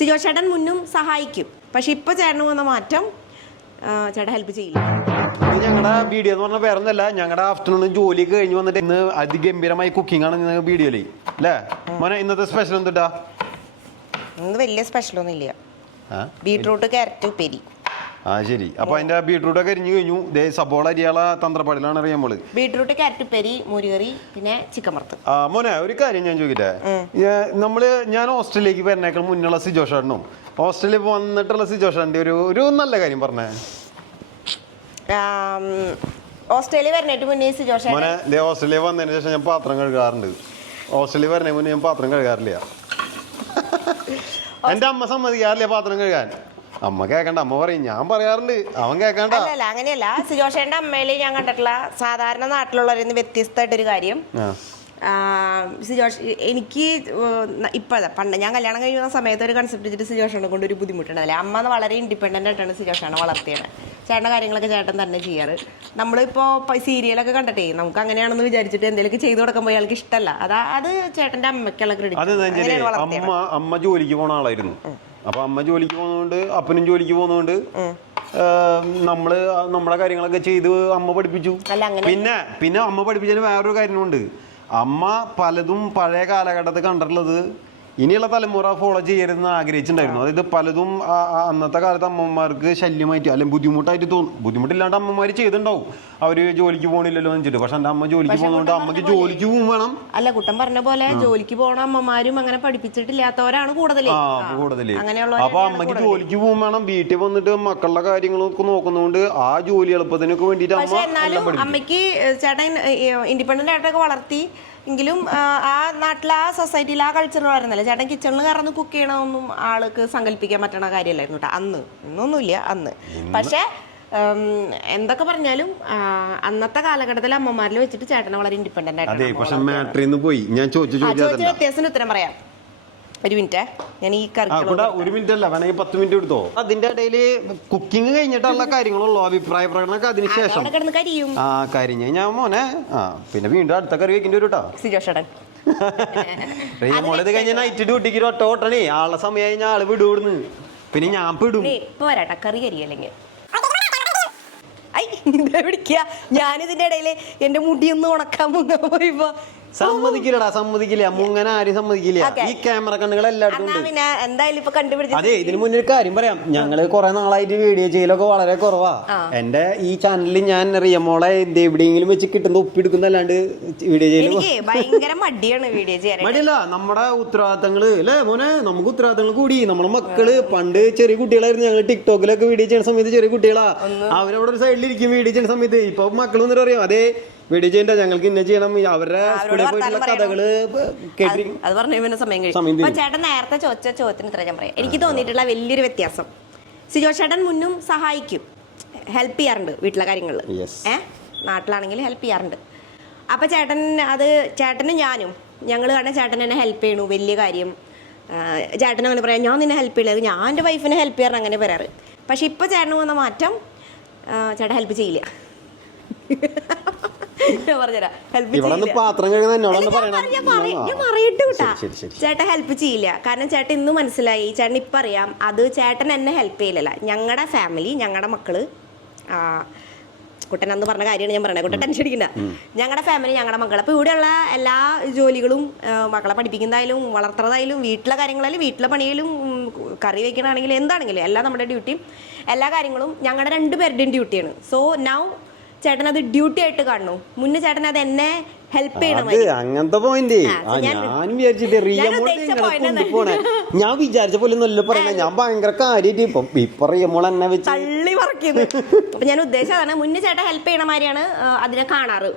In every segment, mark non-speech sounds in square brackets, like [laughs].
സിജോ ചേട്ടൻ മുന്നും സഹായിക്കും. പക്ഷെ ഇപ്പൊ ചേട്ടന് വന്ന മാറ്റം ചേട്ടൻ ഹെൽപ്പ് ചെയ്യില്ല. ഇത് ഞങ്ങളുടെ വീഡിയോ എന്ന് പറഞ്ഞാൽ വേറെ ഒന്നല്ല ഞങ്ങളുടെ ആഫ്റ്റർനൂൺ ജോലി കഴിഞ്ഞ് വന്നിട്ട് ഇന്ന് അതിഗംഭീരമായി കുക്കിംഗ് ആണ് ഇന്ന് വീഡിയോയിൽ അല്ലേ? മോനെ ഇന്നത്തെ സ്പെഷ്യൽ എന്തുട്ടാ? ഇന്ന് വലിയ സ്പെഷ്യൽ ഒന്നും ഇല്ല ആ? ബീട്രൂട്ട് ക്യാരറ്റ് ഉപ്പേരി. ആ ശരി. അപ്പൊ അതിന്റെ ബീട്രൂട്ട് ഒക്കെ അരിഞ്ഞു കഴിഞ്ഞു. ദേ സബോള അരിയാള തന്ത്രപ്പാടിലാണ് അറിയാൻ നമ്മൾ. ബീട്രൂട്ട് ക്യാരറ്റ് ഉപ്പേരി മോരുകറി പിന്നെ ചിക്കൻ വറുത്ത് ആ മോനെ ഒരു കാര്യം ഞാൻ ചോദിക്കട്ടെ? നമ്മൾ ഞാൻ ഓസ്ട്രേലിയക്ക് വരുന്നേക്കാൾ മുന്നുള്ള സിജോഷാണും ഓസ്ട്രേലിയ വന്നിട്ടുള്ള സിജോഷാന്റെ ഒരു ഒരു നല്ല കാര്യം പറഞ്ഞേ. ഓസ്ട്രേലിയ വരണേറ്റ് മുന്നേ സിറ്റുവേഷൻ മോനെ ദേ ഓസ്ട്രേലിയ വന്നതിന് ശേഷം ഞാൻ പാത്രം കഴുകാറുണ്ട്. ഓസ്ട്രേലിയ വരണേ മുന്നേ ഞാൻ പാത്രം കഴുകാറില്ല. [laughs] എന്റെ അമ്മ സമ്മതിക്കാറില്ല പാത്രം കഴുകാൻ. അമ്മ കേക്കണ്ട അമ്മ പറയും ഞാൻ പറയാറുണ്ട്. അവൻ കേക്കണ്ട. അല്ലല്ല അങ്ങനെയല്ല. സിജോഷേന്റെ അമ്മയിൽ ഞാൻ കണ്ടിട്ടുള്ള സാധാരണ നാട്ടിലുള്ളവരിൽ നിന്ന് വ്യത്യസ്തമായിട്ടൊരു കാര്യം. സിജോഷ് എനിക്ക് ഇപ്പോഴത്തെ പണ്ട് ഞാൻ കല്യാണം കഴിയുന്ന സമയത്ത് ഒരു കൺസെപ്റ്റ് വെച്ചിട്ട് സിജോഷനെ കൊണ്ട് ഒരു ബുദ്ധിമുട്ടുണ്ടാവില്ല അമ്മ വളരെ ഇൻഡിപെൻഡന്റ് ആയിട്ടാണ് സിജോഷാണ് വളർത്തിയത്. ചേട്ടന്റെ കാര്യങ്ങളൊക്കെ ചേട്ടൻ തന്നെ ചെയ്യാറ്. നമ്മളിപ്പോൾ സീരിയലൊക്കെ കണ്ടിട്ടേ നമുക്ക് അങ്ങനെയാണെന്ന് വിചാരിച്ചിട്ട് എന്തെങ്കിലും ചെയ്തു കൊടുക്കുമ്പോൾ അയാൾക്ക് ഇഷ്ടമല്ല. അതാ അത് ചേട്ടന്റെ അമ്മയ്ക്കുള്ള ക്രെഡിറ്റ് അമ്മ ജോലിക്ക് പോണ ആളായിരുന്നു. അപ്പൊ അമ്മ ജോലിക്ക് പോകുന്നതുകൊണ്ട് അപ്പനും ജോലിക്ക് പോകുന്നതുകൊണ്ട് നമ്മൾ നമ്മുടെ കാര്യങ്ങളൊക്കെ ചെയ്ത് അമ്മ പഠിപ്പിച്ചു. പിന്നെ പിന്നെ അമ്മ പഠിപ്പിച്ചതിന് വേറൊരു കാര്യമുണ്ട്. അമ്മ പലതും പഴയ കാലഘട്ടത്തിൽ കണ്ടിട്ടുള്ളത് ഇനിയുള്ള തലമുറ ഫോളോ ചെയ്യരുതെന്ന് ആഗ്രഹിച്ചിട്ടുണ്ടായിരുന്നു. അതായത് പലതും അന്നത്തെ കാലത്ത് അമ്മമാർക്ക് ശല്യമായിട്ട് അല്ലെങ്കിൽ ബുദ്ധിമുട്ടായിട്ട് തോന്നും. ബുദ്ധിമുട്ടില്ലാണ്ട് അമ്മമാർ ചെയ്തിട്ടുണ്ടാവും. അവർ ജോലിക്ക് പോകണില്ലല്ലോ എന്ന് വെച്ചിട്ട്. പക്ഷെ എന്റെ അമ്മ ജോലിക്ക് പോകുന്നതുകൊണ്ട് അമ്മയ്ക്ക് ജോലിക്ക് പോകും വേണം. അല്ല കുട്ടൻ പറഞ്ഞ പോലെ ജോലിക്ക് പോണ അമ്മമാരും അങ്ങനെ പഠിപ്പിച്ചിട്ടില്ലാത്തവരാണ് കൂടുതൽ അപ്പൊ അമ്മയ്ക്ക് ജോലിക്ക് പോകും വേണം. വീട്ടിൽ വന്നിട്ട് മക്കളുടെ കാര്യങ്ങളൊക്കെ നോക്കുന്നതുകൊണ്ട് ആ ജോലി എളുപ്പത്തിനൊക്കെ വേണ്ടിട്ട് അമ്മയ്ക്ക് അമ്മ അമ്മയ്ക്ക് ചേട്ടൻ ഇൻഡിപെൻഡന്റ് ആയിട്ടൊക്കെ വളർത്തി എങ്കിലും ആ, നാട്ടിൽ നാട്ടിലെ ആ സൊസൈറ്റിയിൽ ആ കൾച്ചർ വളരുന്നില്ല ചേട്ടൻ കിച്ചണിൽ കറന്ന് കുക്ക് ചെയ്യണമെന്നും ആൾക്ക് സങ്കല്പിക്കാൻ പറ്റണ കാര്യമല്ലായിരുന്നു കേട്ടോ. അന്ന്. ഇന്നൊന്നുമില്ല അന്ന്. പക്ഷേ എന്തൊക്കെ പറഞ്ഞാലും അന്നത്തെ കാലഘട്ടത്തിൽ അമ്മമാരിൽ വെച്ചിട്ട് ചേട്ടനെ വളരെ ഇൻഡിപെൻഡന്റ് ആയിട്ട് വ്യത്യാസത്തിന് ഉത്തരം പറയാം. ഒരു മിനിറ്റ്. ഞാൻ ഈ കറി കറിക്കുള്ള കൂടെ ഒരു മിനിറ്റ് അല്ല വേണമെങ്കിൽ പത്ത് മിനിറ്റ് എടുത്തോ? അതിന്റെ ഇടയിൽ കുക്കിംഗ് കഴിഞ്ഞിട്ടുള്ള കാര്യങ്ങളുള്ളൂ അഭിപ്രായ പ്രകടനമൊക്കെ അതിനുശേഷം കിടന്ന് കരിയും. ആ കരിഞ്ഞ ഞാൻ മോനെ ആ പിന്നെ വീണ്ടും അടുത്ത കറി വെക്കേണ്ടി വരും കേട്ടോ സിജോഷേട്ടൻ [laughs] മോളിത് കഴിഞ്ഞ നൈറ്റ് ഡ്യൂട്ടിക്ക് ഒറ്റ ഓട്ടണേ ആളെ സമയം കഴിഞ്ഞാൽ ആൾ വിടൂടുന്ന് പിന്നെ ഞാൻ പെടും ഇപ്പൊ വരാട്ടെ കറി കരി അല്ലെങ്കിൽ ഐ ഇതാ പിടിക്കുക ഞാനിതിന്റെ ഇടയിൽ എന്റെ മുടിയൊന്ന് ഉണക്കാൻ മുങ്ങാൻ പോയപ്പോ സമ്മതിക്കില്ലടാ സമ്മതിക്കില്ല. മുങ്ങനെ ആരും സമ്മതിക്കില്ല ഈ ക്യാമറ കണ്ണുകൾ എല്ലായിടത്തും എന്തായാലും ഇപ്പൊ കണ്ടുപിടിച്ച അതെ ഇതിന് മുന്നേ ഒരു കാര്യം പറയാം. ഞങ്ങൾ കുറെ നാളായിട്ട് വീഡിയോ ചെയ്യലൊക്കെ വളരെ കുറവാ. എന്റെ ഈ ചാനലിൽ ഞാൻ റിയമോളെ എവിടെയെങ്കിലും വെച്ച് കിട്ടുന്ന ഒപ്പിയെടുക്കുന്നല്ലാണ്ട് വീഡിയോ ചെയ്യൽ ഭയങ്കര മടിയാണ് വീഡിയോ ചെയ്യാൻ മടിയല്ല നമ്മുടെ ഉത്തരവാദിത്തങ്ങൾ അല്ലേ മോനെ? നമുക്ക് ഉത്തരവാദിത്തങ്ങൾ കൂടി. നമ്മളെ മക്കൾ പണ്ട് ചെറിയ കുട്ടികളായിരുന്നു. ഞങ്ങൾ ടിക്ടോക്കിലൊക്കെ വീഡിയോ ചെയ്യുന്ന സമയത്ത് ചെറിയ കുട്ടികളാ. അവരവിടെ ഒരു സൈഡിലിരിക്കും വീഡിയോ ചെയ്യുന്ന സമയത്ത്. ഇപ്പൊ മക്കൾ എന്നിട്ട് അറിയാം അതെ ചെയ്യണ്ട ഞങ്ങൾക്ക് ഇന്ന ചെയ്യണം. അവരുടെ സ്കൂളിൽ പോയിട്ടുള്ള കഥകൾ കേട്ടി അത് പറഞ്ഞു പിന്നെ സമയം കഴിയും. അപ്പൊ ചേട്ടൻ നേരത്തെ ചോദിച്ച ചോദ്യത്തിന് ഉത്തരം ഞാൻ പറയാം. എനിക്ക് തോന്നിയിട്ടുള്ള വലിയൊരു വ്യത്യാസം. സിജോ ചേട്ടൻ മുന്നും സഹായിക്കും. ഹെൽപ്പ് ചെയ്യാറുണ്ട് വീട്ടിലെ കാര്യങ്ങളിൽ. ഏഹ് നാട്ടിലാണെങ്കിൽ ഹെൽപ്പ് ചെയ്യാറുണ്ട്. അപ്പൊ ചേട്ടൻ അത് ചേട്ടനും ഞാനും ഞങ്ങൾ കാരണം ചേട്ടൻ എന്നെ ഹെൽപ്പ് ചെയ്യണു. വലിയ കാര്യം. ചേട്ടൻ അങ്ങനെ പറയാം ഞാൻ നിന്നെ ഹെൽപ്പ് ചെയ്യില്ല. ഞാൻ എന്റെ വൈഫിനെ ഹെൽപ്പ് ചെയ്യാറ് അങ്ങനെ പറയാറ്. പക്ഷെ ഇപ്പൊ ചേട്ടന് വന്ന മാറ്റം ചേട്ടൻ ഹെൽപ്പ് ചെയ്യില്ല. ഞാൻ പറഞ്ഞുതരാം. ഹെൽപ്പ് പാത്രം ഞാൻ പറയട്ടെ കേട്ടാ. ചേട്ടൻ ഹെൽപ്പ് ചെയ്യില്ല. കാരണം ചേട്ടൻ ഇന്ന് മനസ്സിലായി. ചേട്ടൻ ഇപ്പം അറിയാം അത് ചേട്ടൻ എന്നെ ഹെൽപ്പ് ചെയ്യില്ല ഞങ്ങളുടെ ഫാമിലി ഞങ്ങളുടെ മക്കൾ കുട്ടനെന്ന് കുട്ടൻ അന്ന് പറഞ്ഞ കാര്യമാണ് ഞാൻ പറയുന്നത് കുട്ടൻ ടെൻഷൻ അടിക്കണ്ട ഞങ്ങളുടെ ഫാമിലി ഞങ്ങളുടെ മക്കൾ അപ്പോൾ ഇവിടെയുള്ള എല്ലാ ജോലികളും മക്കളെ പഠിപ്പിക്കുന്നതായാലും വളർത്തുന്നതായാലും വീട്ടിലെ കാര്യങ്ങളായാലും വീട്ടിലെ പണിയിലും കറി വയ്ക്കണമാണെങ്കിലും എന്താണെങ്കിലും എല്ലാം നമ്മുടെ ഡ്യൂട്ടിയും എല്ലാ കാര്യങ്ങളും ഞങ്ങളുടെ രണ്ടുപേരുടെയും ഡ്യൂട്ടിയാണ് സോ നൗ ചേട്ടൻ അത് ഡ്യൂട്ടി ആയിട്ട് കാണുന്നു മുന്നേ ചേട്ടൻ അത് എന്നെ ഹെൽപ്പ് അത് അങ്ങനത്തെ പോയിന്റ് ഞാൻ- ഞാൻ വിചാരിച്ചിട്ട് ആണ്. ഞാൻ വിചാരിച്ച പോലെ പറയണേ ഞാൻ ഭയങ്കര കാര്യമായിട്ട് ഇപ്പൊ ഇപ്പൊ റിയമോൾ എന്നെ വെച്ച് തള്ളി അപ്പൊ ഞാൻ ഉദ്ദേശിച്ചതാണ് മുന്നേ ചേട്ടൻ ഹെൽപ്പ് ചെയ്യണ മാതിരിയാണ് അതിനെ കാണാറ്.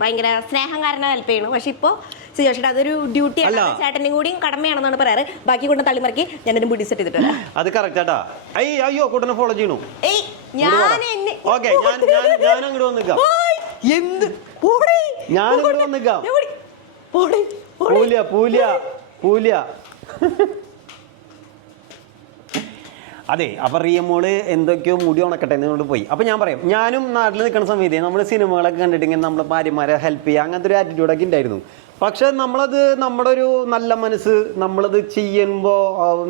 ഭയങ്കര സ്നേഹം കാരണം ഹെൽപ്പ് ചെയ്യണു. പക്ഷെ ഇപ്പൊ സിജോഷേട്ട അതൊരു അല്ല. അത് ചേട്ടനും കൂടിയും കടമയാണെന്നാണ് പറയാറ്. ബാക്കി കൊണ്ട് തള്ളിമറക്കി ഞാനൊരു മുടി സെറ്റ് ചെയ്തിട്ടുണ്ട് അത് കറക്റ്റ് ആട്ടാ. അയ്യോ കൂട്ടനെ ഫോളോ ചെയ്യണു. ഏയ് ഞാൻ എന്നെ ഓക്കെ ഞാൻ ഞാൻ ഞാൻ അങ്ങോട്ട് വന്നിക്കാം ഓയ്, എന്ത്? പോടേ, ഞാൻ പോടേ, ഇവിടെ വന്നിക്കാം. എവിടെ? പോടേ, പോടേ. പൂല പൂല പൂല അതെ അപ്പൊ റിയമോൾ എന്തൊക്കെയോ മുടി ഉണക്കട്ടെ എന്നോട് പോയി. അപ്പൊ ഞാൻ പറയാം ഞാനും നാട്ടിൽ നിൽക്കുന്ന സമയത്ത് നമ്മൾ സിനിമകളൊക്കെ കണ്ടിട്ട് ഇങ്ങനെ നമ്മളെ ഭാര്യമാരെ ഹെൽപ്പ് ചെയ്യുക അങ്ങനത്തെ ഒരു ആറ്റിറ്റ്യൂഡൊക്കെ ഉണ്ടായിരുന്നു. പക്ഷെ നമ്മളത് നമ്മുടെ ഒരു നല്ല മനസ്സ് നമ്മളത് ചെയ്യുമ്പോൾ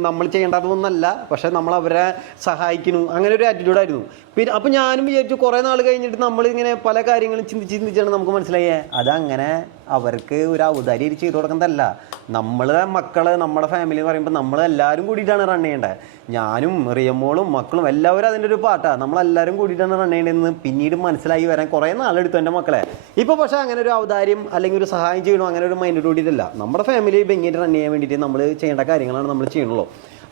നമ്മൾ ചെയ്യേണ്ടതൊന്നല്ല. പക്ഷെ നമ്മൾ അവരെ സഹായിക്കുന്നു. അങ്ങനെ ഒരു ആറ്റിറ്റ്യൂഡായിരുന്നു പിന്നെ അപ്പം ഞാനും വിചാരിച്ചു കുറേ നാൾ കഴിഞ്ഞിട്ട് നമ്മളിങ്ങനെ പല കാര്യങ്ങളും ചിന്തിച്ച് ചിന്തിച്ചാണ് നമുക്ക് മനസ്സിലായേ? അതങ്ങനെ അവർക്ക് ഒരു ഔദാര്യം ചെയ്തു കൊടുക്കുന്നതല്ല നമ്മളെ മക്കൾ നമ്മുടെ ഫാമിലി എന്ന് പറയുമ്പോൾ നമ്മൾ എല്ലാവരും കൂടിയിട്ടാണ് റൺ ചെയ്യേണ്ടത് ഞാനും റിയമോളും മക്കളും എല്ലാവരും അതിന്റെ ഒരു പാട്ടാണ് നമ്മളെല്ലാവരും കൂടിയിട്ടാണ് റൺ ചെയ്യേണ്ടതെന്ന് പിന്നീട് മനസ്സിലായി വരാൻ കുറേ നാളെടുത്തു എന്റെ മക്കളെ. ഇപ്പോൾ പക്ഷേ അങ്ങനെ ഒരു ഔദാര്യം അല്ലെങ്കിൽ ഒരു സഹായം ചെയ്യണോ അങ്ങനെ ഒരു മൈൻഡ് കൂടിയിട്ടില്ല. നമ്മുടെ ഫാമിലി ഭംഗിയായിട്ട് റൺ ചെയ്യാൻ വേണ്ടിയിട്ട് നമ്മൾ ചെയ്യേണ്ട കാര്യങ്ങളാണ് നമ്മൾ ചെയ്യണുള്ളൂ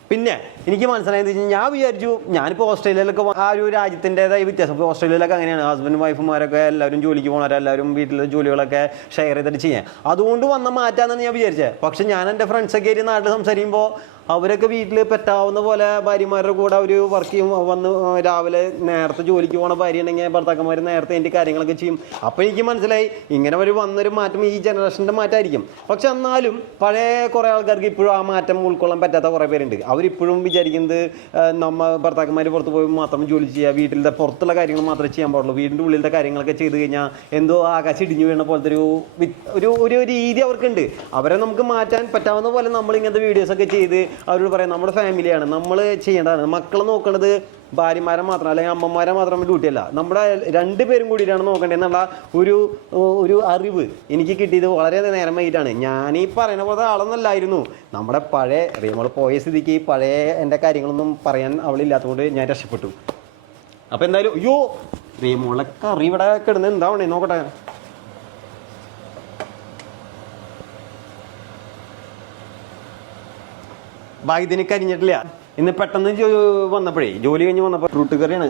പിന്നെ എനിക്ക് മനസ്സിലായത് വെച്ചാൽ ഞാൻ വിചാരിച്ചു ഞാനിപ്പോൾ ഓസ്ട്രേലിയയിലൊക്കെ ആ ഒരു രാജ്യത്തിന്റെതായ വ്യത്യാസം. ഇപ്പോൾ ഓസ്ട്രേലിയയിലൊക്കെ അങ്ങനെയാണ്. ഹസ്ബൻഡും വൈഫുമാരൊക്കെ എല്ലാവരും ജോലിക്ക് പോകണവരെ എല്ലാവരും വീട്ടിലെ ജോലികളൊക്കെ ഷെയർ ചെയ്തിട്ട് ചെയ്യാം. അതുകൊണ്ട് വന്ന മാറ്റാന്നാണ് ഞാൻ വിചാരിച്ചത് പക്ഷെ ഞാൻ എന്റെ ഫ്രണ്ട്സൊക്കെ ആയിട്ട് നാട്ടിൽ സംസാരിക്കുമ്പോൾ അവരൊക്കെ വീട്ടിൽ പറ്റാവുന്ന പോലെ ഭാര്യമാരുടെ കൂടെ അവർ വർക്ക് ചെയ്യും. വന്ന് രാവിലെ നേരത്തെ ജോലിക്ക് പോണ ഭാര്യ ഉണ്ടെങ്കിൽ ഭർത്താക്കന്മാർ നേരത്തെ എന്റെ കാര്യങ്ങളൊക്കെ ചെയ്യും. അപ്പോൾ എനിക്ക് മനസ്സിലായി ഇങ്ങനെ ഒരു വന്നൊരു മാറ്റം ഈ ജനറേഷന്റെ മാറ്റമായിരിക്കും പക്ഷെ എന്നാലും പഴയ കുറേ ആൾക്കാർക്ക് ഇപ്പോഴും ആ മാറ്റം ഉൾക്കൊള്ളാൻ പറ്റാത്ത കുറേ പേരുണ്ട്. അവരിപ്പോഴും വിചാരിക്കുന്നത് നമ്മ ഭർത്താക്കന്മാർ പുറത്ത് പോയി മാത്രം ജോലി ചെയ്യുക വീട്ടിലത്തെ പുറത്തുള്ള കാര്യങ്ങൾ മാത്രമേ ചെയ്യാൻ പാടുള്ളൂ. വീടിന്റെ ഉള്ളിലത്തെ കാര്യങ്ങളൊക്കെ ചെയ്ത് കഴിഞ്ഞാൽ എന്തോ ആകാശം ഇടിഞ്ഞു വീണ പോലത്തെ ഒരു ഒരു ഒരു രീതി അവർക്കുണ്ട്. അവരെ നമുക്ക് മാറ്റാൻ പറ്റാവുന്ന പോലെ നമ്മൾ ഇങ്ങനത്തെ വീഡിയോസ് ഒക്കെ ചെയ്ത് അവരോട് പറയാം നമ്മുടെ ഫാമിലിയാണ് നമ്മൾ ചെയ്യേണ്ടതാണ്. മക്കളെ നോക്കേണ്ടത് ഭാര്യമാരെ മാത്രം അല്ലെങ്കിൽ അമ്മമാരെ മാത്രം ഡ്യൂട്ടിയല്ല നമ്മുടെ രണ്ട് പേരും കൂടിയിട്ടാണ് നോക്കേണ്ടതെന്നുള്ള ഒരു ഒരു അറിവ് എനിക്ക് കിട്ടിയത് വളരെ നേരം വൈകിട്ടാണ്. ഞാൻ ഈ പറയുന്ന പോലെ ആളൊന്നല്ലായിരുന്നു. നമ്മുടെ പഴയ നമ്മൾ പോയ സ്ഥിതിക്ക് പഴയ എന്റെ കാര്യങ്ങളൊന്നും പറയാൻ അവളില്ലാത്തതുകൊണ്ട് ഞാൻ രക്ഷപ്പെട്ടു. അപ്പോൾ എന്തായാലും അയ്യോ റീമോളെ കറി ഇവിടെ കിടന്ന് എന്താവണേ നോക്കട്ടെ. ഭാഗ്യത്തിന് കരിഞ്ഞിട്ടില്ല. ഇന്ന് പെട്ടെന്ന് വന്നപ്പോഴേ ജോലി കഴിഞ്ഞ് വന്നപ്പോൾ ഫ്രൂട്ട് കറിയാണ്.